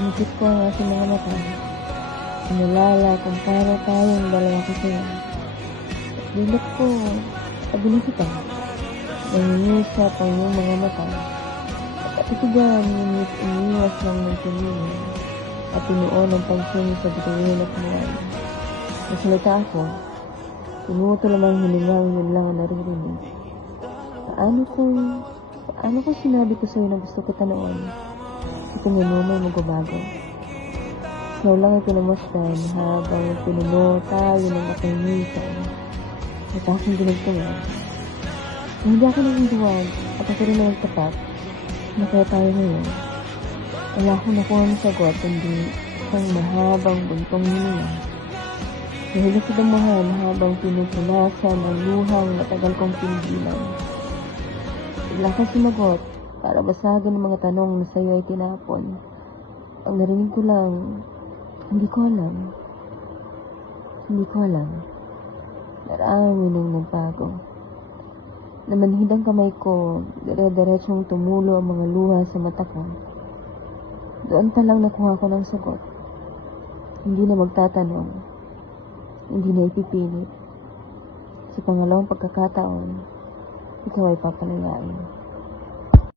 Pinikit ko ang aking mga mata. Inalala kung para tayong dalawa ko sa'yo. At dilip ko, tabi na kita. Nangingisap ang iyong mga mata. At katitigan, ngunit umiwas lang ng tumingin. At tinuon ang pansin sa bituin at buwan. Nasalita ako. Tumutol ang hiningang yun lang ang naririnig. Paano ko sinabi ko sa'yo na gusto kita noon? Sa tingin mo may magbabago. Ikaw lang ay pinamasdan habang pinuno tayo ng kapahingitan at aking ginagtungan. Na hindi ako naging duwag at ako rin na nagtapat na kaya tayo ngayon. Wala akong nakuha ng sagot kundi isang mahabang buntong hininga. Nahilas sa damahan habang pinupunasan ang luhang matagal kong pinigilan. Bigla kang sumagot para basagin ang mga tanong na sa'yo ay tinapon. Ang narinig ko lang, hindi ko alam. Marami nang nagbago. Namanhid ang kamay ko, dire-diretsong tumulo ang mga luha sa mata ko. Doon pa lang nakuha ko ng sagot. Hindi na magtatanong. Hindi na ipipilit. Sa pangalawang pagkakataon, ikaw ay papalayain.